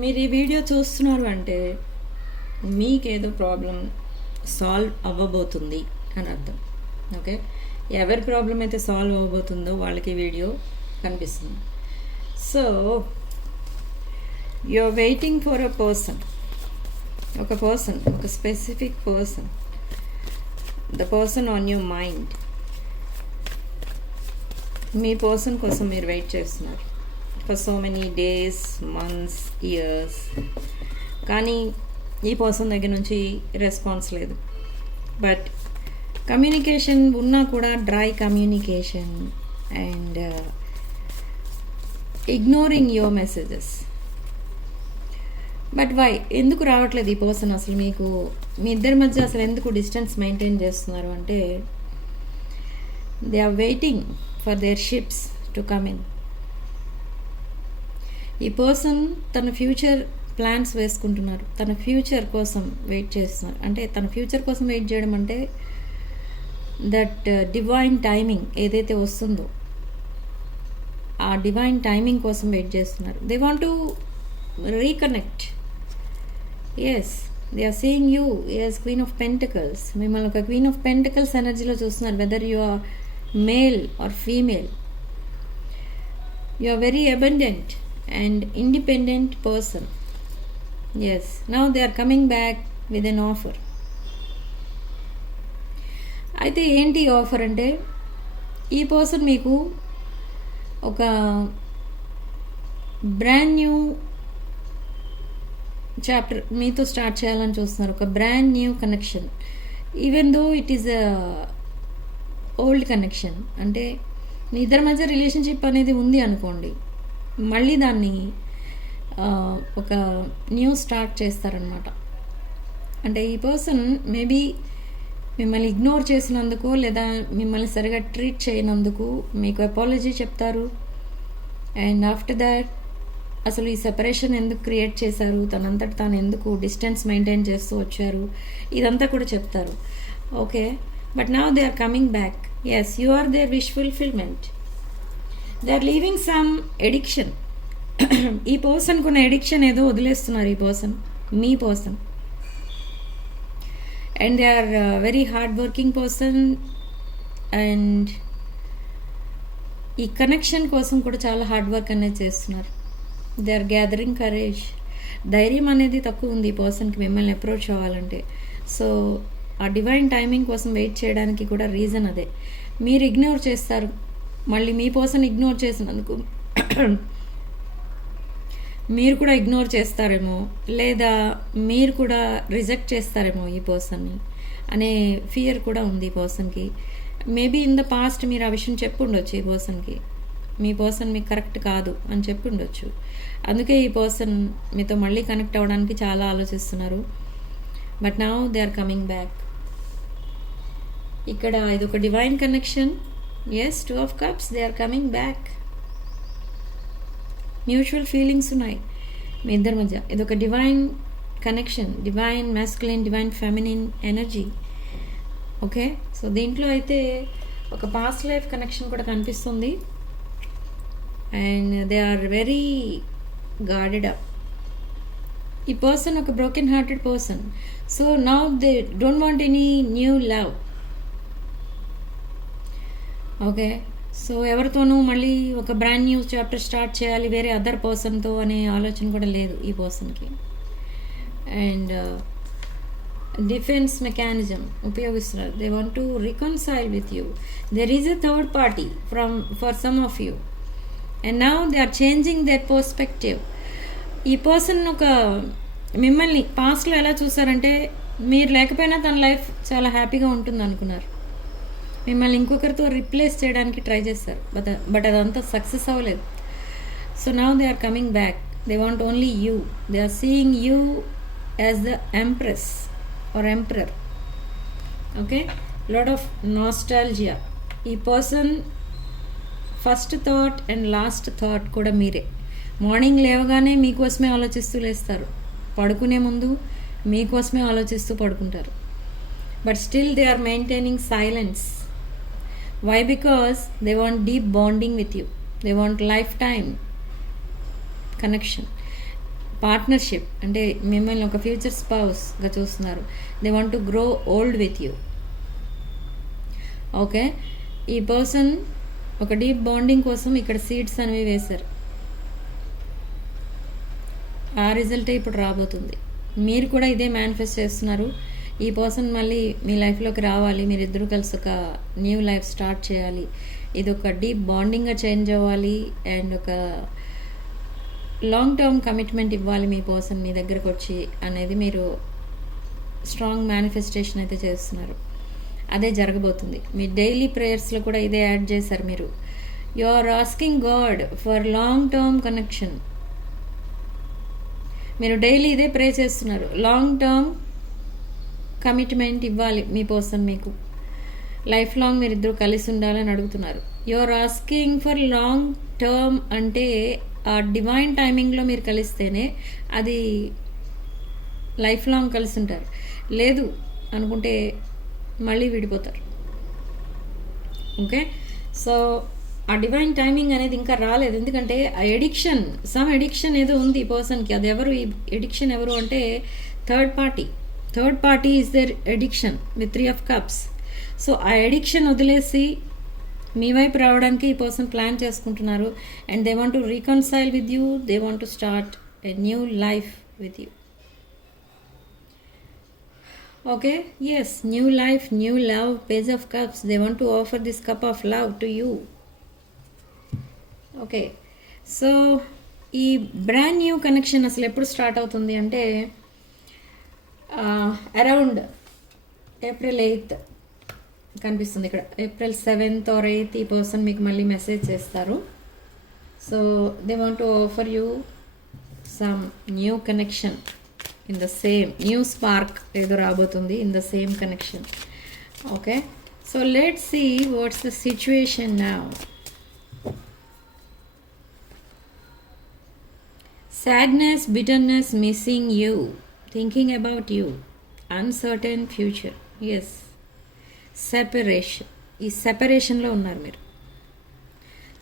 మీరు ఈ వీడియో చూస్తున్నారు అంటే మీకేదో ప్రాబ్లం సాల్వ్ అవ్వబోతుంది అని అర్థం. ఓకే, ఎవరి ప్రాబ్లం అయితే సాల్వ్ అవ్వబోతుందో వాళ్ళకి వీడియో కనిపిస్తుంది. So you are waiting for a person, ఒక specific person, the person on your mind. మీ పర్సన్ కోసం మీరు వెయిట్ చేస్తున్నారు for so many days, months, years. కానీ ఈ పర్సన్ దగ్గర నుంచి రెస్పాన్స్ లేదు. బట్ కమ్యూనికేషన్ ఉన్నా కూడా dry communication and ignoring your messages. But why, ఎందుకు రావట్లేదు ఈ పర్సన్? అసలు మీకు మీ ఇద్దరి మధ్య అసలు ఎందుకు డిస్టెన్స్ మెయింటైన్ చేస్తున్నారు అంటే they are waiting for their ships to come in. ఈ పర్సన్ తన ఫ్యూచర్ ప్లాన్స్ వేసుకుంటున్నారు, తన ఫ్యూచర్ కోసం వెయిట్ చేస్తున్నారు. అంటే తన ఫ్యూచర్ కోసం వెయిట్ చేయడం అంటే దట్ డివైన్ టైమింగ్ ఏదైతే వస్తుందో ఆ డివైన్ టైమింగ్ కోసం వెయిట్ చేస్తున్నారు. They want to reconnect. Yes, they are seeing you as queen of pentacles. మిమ్మల్ని ఒక క్వీన్ ఆఫ్ పెంటికల్స్ ఎనర్జీలో చూస్తున్నారు. Whether you are male or female, you are very abundant and independent person. Yes, now they are coming back with an offer. అయితే ఏంటి offer అంటే ఈ person మీకు ఒక బ్రాండ్ న్యూ చాప్టర్ మీతో స్టార్ట్ చేయాలని చూస్తున్నారు. ఒక brand new connection, even though it is a old connection. అంటే మీ ఇద్దరి మధ్య రిలేషన్షిప్ అనేది ఉంది అనుకోండి, మళ్ళీ దాన్ని ఒక న్యూ స్టార్ట్ చేస్తారనమాట. అంటే ఈ పర్సన్ మేబీ మిమ్మల్ని ఇగ్నోర్ చేసినందుకు లేదా మిమ్మల్ని సరిగా ట్రీట్ చేయనందుకు మీకు అపాలజీ చెప్తారు. అండ్ ఆఫ్టర్ దాట్ అసలు ఈ సెపరేషన్ ఎందుకు క్రియేట్ చేశారు, తనంతట తాను ఎందుకు డిస్టెన్స్ మెయింటైన్ చేస్తూ వచ్చారు, ఇదంతా కూడా చెప్తారు. Okay, but now they are coming back. Yes, you are their wish fulfilment. They are leaving some addiction. ఈ పర్సన్కి ఉన్న ఎడిక్షన్ ఏదో వదిలేస్తున్నారు ఈ పర్సన్, మీ person. And they are very hard working person. And ఈ కనెక్షన్ కోసం కూడా చాలా హార్డ్ వర్క్ అనేది చేస్తున్నారు. They are gathering courage. ధైర్యం అనేది తక్కువ ఉంది ఈ పర్సన్కి మిమ్మల్ని అప్రోచ్ అవ్వాలంటే. సో ఆ డివైన్ టైమింగ్ కోసం వెయిట్ చేయడానికి కూడా రీజన్ అదే. మీరు ఇగ్నోర్ చేస్తారు, మళ్ళీ మీ పర్సన్ ఇగ్నోర్ చేసినందుకు మీరు కూడా ఇగ్నోర్ చేస్తారేమో, లేదా మీరు కూడా రిజెక్ట్ చేస్తారేమో ఈ పర్సన్ని అనే ఫియర్ కూడా ఉంది ఈ పర్సన్కి. మేబీ ఇన్ ద పాస్ట్ మీరు ఆ విషయం చెప్పి ఉండొచ్చు ఈ పర్సన్కి, మీ పర్సన్ మీకు కరెక్ట్ కాదు అని చెప్పి ఉండొచ్చు. అందుకే ఈ పర్సన్ మీతో మళ్ళీ కనెక్ట్ అవ్వడానికి చాలా ఆలోచిస్తున్నారు. But now they are coming back. ఇక్కడ ఇది ఒక divine connection. Yes, 2 of Cups, they are coming back. Mutual feelings ఉన్నాయి మీ ఇద్దరి మధ్య. ఇది ఒక divine connection, divine masculine, divine feminine energy. Okay, so దీంట్లో అయితే ఒక పాస్ట్ లైఫ్ కనెక్షన్ కూడా కనిపిస్తుంది. And they are very guarded up. ఈ పర్సన్ ఒక broken hearted person. So now they don't want any new love. Okay, so ఎవరితోనూ మళ్ళీ ఒక బ్రాండ్ న్యూ చాప్టర్ స్టార్ట్ చేయాలి వేరే అదర్ పర్సన్తో అనే ఆలోచన కూడా లేదు ఈ పర్సన్కి. అండ్ డిఫెన్స్ మెకానిజం ఉపయోగిస్తున్నారు. They want to reconcile with you. There is a third party for some of you. And now they are changing their perspective. ఈ పర్సన్ ఒక మిమ్మల్ని పాస్ట్లో ఎలా చూసారంటే మీరు లేకపోయినా తన లైఫ్ చాలా హ్యాపీగా ఉంటుంది అనుకున్నారు. మిమ్మల్ని ఇంకొకరితో రిప్లేస్ చేయడానికి ట్రై చేస్తారు, బట్ అదంతా సక్సెస్ అవ్వలేదు. So now they are coming back. They want only you. They are seeing you as the empress or emperor. Okay, lot of nostalgia. ఈ person first thought and last thought కూడా మీరే. Morning లేవగానే మీకోసమే ఆలోచిస్తూ లేస్తారు, పడుకునే ముందు మీకోసమే ఆలోచిస్తూ పడుకుంటారు. But still they are maintaining silence. Why? Because they want deep bonding with you. They want lifetime connection. Partnership, అంటే మిమ్మల్ని ఒక ఫ్యూచర్ స్పౌస్గా చూస్తున్నారు. They want to grow old with you. Okay, ఈ పర్సన్ ఒక డీప్ బాండింగ్ కోసం ఇక్కడ seeds అనేవి వేశారు. ఆ రిజల్టే ఇప్పుడు రాబోతుంది. మీరు కూడా ఇదే మేనిఫెస్ట్ చేస్తున్నారు. ఈ పర్సన్ మళ్ళీ మీ లైఫ్లోకి రావాలి, మీరిద్దరూ కలిసి ఒక న్యూ లైఫ్ స్టార్ట్ చేయాలి, ఇది ఒక డీప్ బాండింగ్గా చేంజ్ అవ్వాలి, అండ్ ఒక లాంగ్ టర్మ్ కమిట్మెంట్ ఇవ్వాలి మీ పర్సన్ మీ దగ్గరకు వచ్చి అనేది మీరు స్ట్రాంగ్ మేనిఫెస్టేషన్ అయితే చేస్తున్నారు. అదే జరగబోతుంది. మీ డైలీ ప్రేయర్స్లో కూడా ఇదే యాడ్ చేశారు మీరు. You are asking God for long term connection. మీరు డైలీ ఇదే ప్రే చేస్తున్నారు. లాంగ్ టర్మ్ కమిట్మెంట్ ఇవ్వాలి మీ పర్సన్ మీకు. లైఫ్ లాంగ్ మీరు ఇద్దరు కలిసి ఉండాలని అడుగుతున్నారు. You are asking for long term అంటే ఆ డివైన్ టైమింగ్లో మీరు కలిస్తేనే అది లైఫ్ లాంగ్ కలిసి ఉంటారు. లేదు అనుకుంటే మళ్ళీ విడిపోతారు. ఓకే, సో ఆ డివైన్ టైమింగ్ అనేది ఇంకా రాలేదు. ఎందుకంటే ఆ సమ్ ఎడిక్షన్ ఏదో ఉంది ఈ పర్సన్కి. అది ఎవరు, ఈ ఎడిక్షన్ ఎవరు అంటే third party is their addiction with 3 of Cups. So ఆ ఎడిక్షన్ వదిలేసి మీ వైపు రావడానికి ఈ పర్సన్ ప్లాన్ చేసుకుంటున్నారు. And they want to reconcile with you, they want to start a new life with you. Okay, yes, new life, new love, Page of Cups. They want to offer this cup of love to you. Okay, so ఈ brand new connection అసలు ఎప్పుడు start అవుతుంది అంటే around April 8th కనిపిస్తుంది ఇక్కడ. April 7th or 8th ఈ person మీకు మళ్ళీ మెసేజ్ చేస్తారు. So they want to offer you some new connection in the same new spark ఏదో రాబోతుంది in the same connection. Okay, so let's see what's the situation now. Sadness, bitterness, missing you, thinking about you, uncertain future. Yes, separation. ఈ సెపరేషన్లో ఉన్నారు మీరు.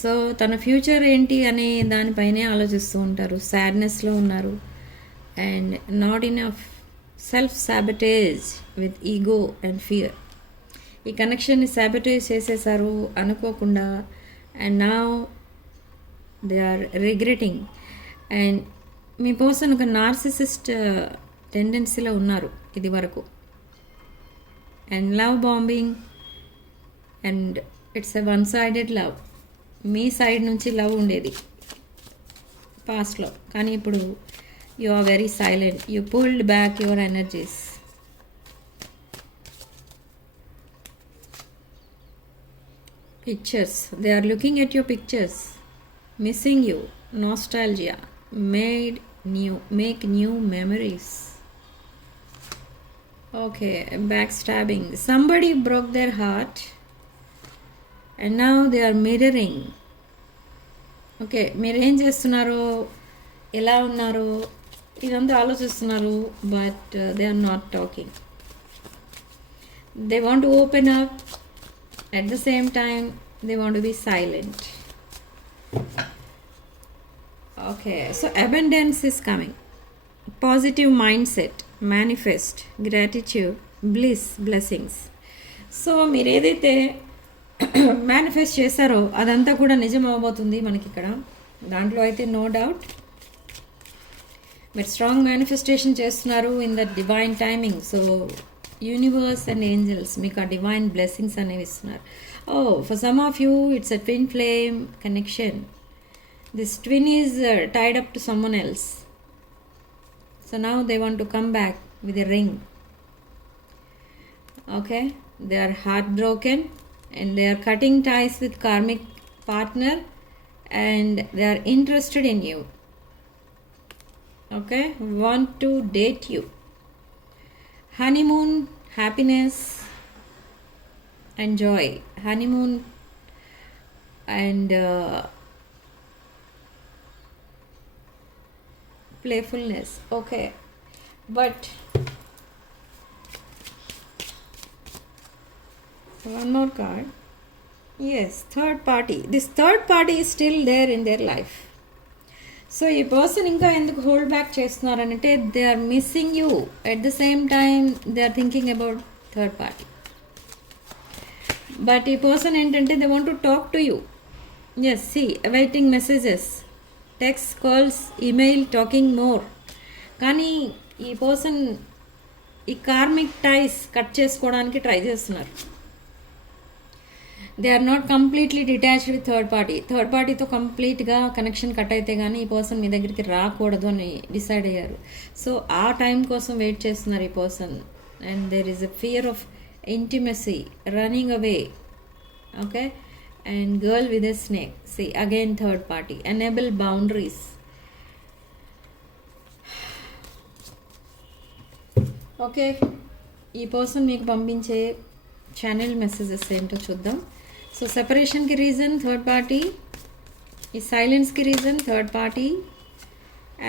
So తన future ఏంటి అనే దానిపైనే ఆలోచిస్తూ ఉంటారు. సాడ్నెస్లో ఉన్నారు. And not enough self sabotage with ego and fear. ఈ కనెక్షన్ని సాబటేజ్ చేసేసారు అనుకోకుండా. And now they are regretting. And మీ పర్సన్ ఒక నార్సిసిస్ట్ టెండెన్సీలో ఉన్నారు ఇది వరకు. And love bombing, and it's a one sided love. మీ సైడ్ నుంచి లవ్ ఉండేది పాస్ట్లో, కానీ ఇప్పుడు you are very silent. You pulled back your energies. Pictures, they are looking at your pictures, missing you, nostalgia, make new memories. Okay, backstabbing, somebody broke their heart and now they are mirroring. Okay, మీరు ఏం చేస్తున్నారో, ఎలా ఉన్నారో ఇదంతా ఆలోచిస్తున్నారు. But they are not talking. They want to open up. At the same time, they want to be silent. Okay, so abundance is coming. Positive mindset, manifest, gratitude, bliss, blessings. So మీరు ఏదైతే manifest చేశారో అదంతా కూడా నిజం అవ్వబోతుంది మనకి ఇక్కడ. దాంట్లో అయితే నో డౌట్. మీరు స్ట్రాంగ్ మేనిఫెస్టేషన్ చేస్తున్నారు in the divine timing. So universe and angels మీకు ఆ డివైన్ బ్లెస్సింగ్స్ అనేవి ఇస్తున్నారు. For some of you it's a twin flame connection. This twin is tied up to someone else. So now they want to come back with a ring. Okay, they are heart broken and they are cutting ties with karmic partner and they are interested in you. Okay, want to date you. Honeymoon, happiness and joy. Honeymoon and playfulness. Okay, but one more card. Yes, third party. This third party is still there in their life. So ఈ person ఇంకా ఎందుకు hold back చేస్తున్నారంటే they are missing you, at the same time they are thinking about third party. But ఈ person ఏంటంటే they want to talk to you. Yes, see awaiting messages, text, calls, email, talking more. కానీ ఈ person ఈ karmic ties cut చేసుకోవడానికి try చేస్తున్నారు. They are not completely detached with third party. థర్డ్ పార్టీతో కంప్లీట్గా కనెక్షన్ కట్ అయితే కానీ ఈ పర్సన్ మీ దగ్గరికి రాకూడదు అని డిసైడ్ అయ్యారు. సో ఆ టైం కోసం వెయిట్ చేస్తున్నారు ఈ person. And there is a fear of intimacy, running away. Okay, and girl with a snake. See again third party, enable boundaries. Okay, ఈ పర్సన్ మీకు పంపించే ఛానల్ మెసేజెస్ ఏంటో చూద్దాం. సో సెపరేషన్కి రీజన్ థర్డ్ పార్టీ, ఈ సైలెన్స్కి reason third party,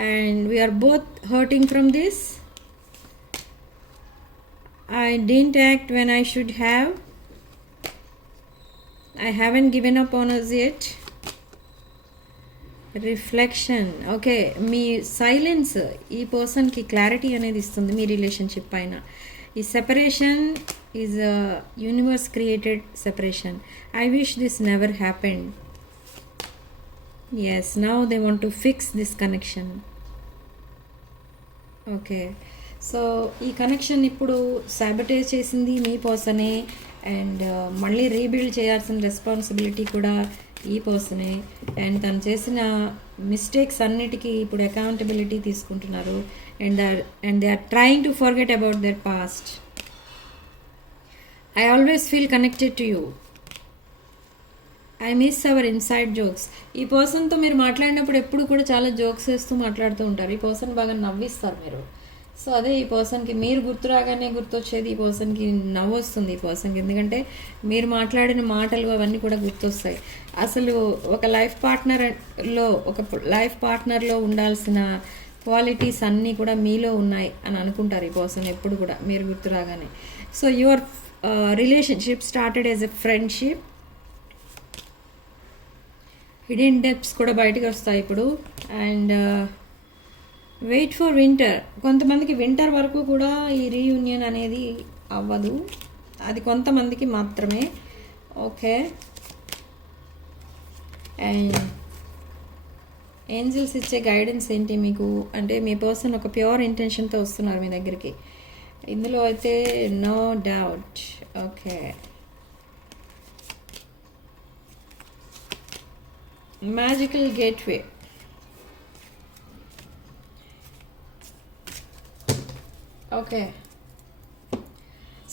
and we're both hurting from this. I didn't act when I should have. I haven't given up on us yet. Reflection. Okay, మీ silence ఈ పర్సన్కి clarity అనేది ఇస్తుంది మీ relationship పైన. ఈ separation is a universe created separation. I wish this never happened. Yes, now they want to fix this connection. Okay, so ఈ connection ఇప్పుడు సాబటేజ్ చేసింది మీ పర్సనే, అండ్ మళ్ళీ రీబిల్డ్ చేయాల్సిన రెస్పాన్సిబిలిటీ కూడా ఈ పర్సనే. అండ్ తను చేసిన మిస్టేక్స్ అన్నిటికీ ఇప్పుడు అకౌంటబిలిటీ తీసుకుంటున్నారు. And they are trying to forget about their past. I always feel connected to you. I miss our inside jokes. ఈ పర్సన్తో మీరు మాట్లాడినప్పుడు ఎప్పుడు కూడా చాలా జోక్స్ వేస్తూ మాట్లాడుతూ ఉంటారు. ఈ పర్సన్ బాగా నవ్విస్తారు మీరు. సో అదే ఈ పర్సన్కి మీరు గుర్తురాగానే గుర్తొచ్చేది ఈ పర్సన్కి నవ్వు వస్తుంది. ఈ పర్సన్కి ఎందుకంటే మీరు మాట్లాడిన మాటలు అవన్నీ కూడా గుర్తొస్తాయి. అసలు ఒక లైఫ్ పార్ట్నర్లో ఉండాల్సిన క్వాలిటీస్ అన్నీ కూడా మీలో ఉన్నాయి అని అనుకుంటారు ఈ పర్సన్ ఎప్పుడు కూడా మీరు గుర్తురాగానే. So your relationship started as a friendship. Hidden depths కూడా బయటకు వస్తాయి ఇప్పుడు. And wait for winter. కొంతమందికి వింటర్ వరకు కూడా ఈ రీయూనియన్ అనేది అవ్వదు, అది కొంతమందికి మాత్రమే. ఓకే, అండ్ ఏంజల్స్ ఇచ్చే గైడెన్స్ ఏంటి మీకు అంటే మీ పర్సన్ ఒక ప్యూర్ ఇంటెన్షన్తో వస్తున్నారు మీ దగ్గరికి. ఇందులో అయితే no doubt. Okay, magical gateway. Okay,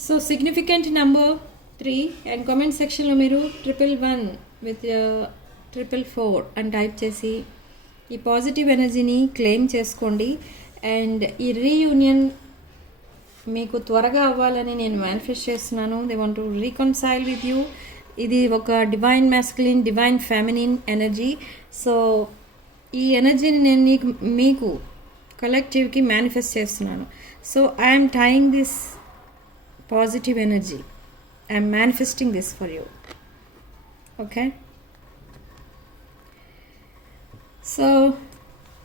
so significant number 3 and comment సెక్షన్లో మీరు 111 విత్ 444 అని టైప్ చేసి ఈ పాజిటివ్ ఎనర్జీని క్లెయిమ్ చేసుకోండి. అండ్ ఈ రీయూనియన్ మీకు త్వరగా అవ్వాలని నేను మేనిఫెస్ట్ చేస్తున్నాను. They want to reconcile with you. ఇది ఒక divine masculine, divine feminine energy. So ఈ ఎనర్జీని నేను మీకు కలెక్టివ్కి మేనిఫెస్ట్ చేస్తున్నాను. So I'm tying this positive energy. I'm manifesting this for you. Okay, so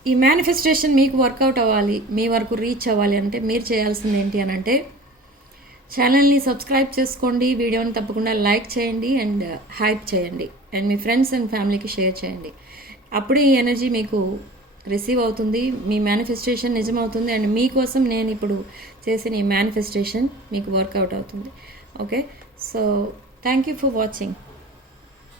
ఈ మేనిఫెస్టేషన్ మీకు వర్కౌట్ అవ్వాలి, మీ వరకు రీచ్ అవ్వాలి అంటే మీరు చేయాల్సింది ఏంటి అని అంటే ఛానల్ని సబ్స్క్రైబ్ చేసుకోండి, వీడియోని తప్పకుండా లైక్ చేయండి అండ్ హైప్ చేయండి, అండ్ మీ ఫ్రెండ్స్ అండ్ ఫ్యామిలీకి షేర్ చేయండి. అప్పుడు ఈ ఎనర్జీ మీకు రిసీవ్ అవుతుంది, మీ మేనిఫెస్టేషన్ నిజమవుతుంది, అండ్ మీకోసం నేను ఇప్పుడు చేసిన ఈ మేనిఫెస్టేషన్ మీకు వర్కౌట్ అవుతుంది. Okay, so thank you for watching.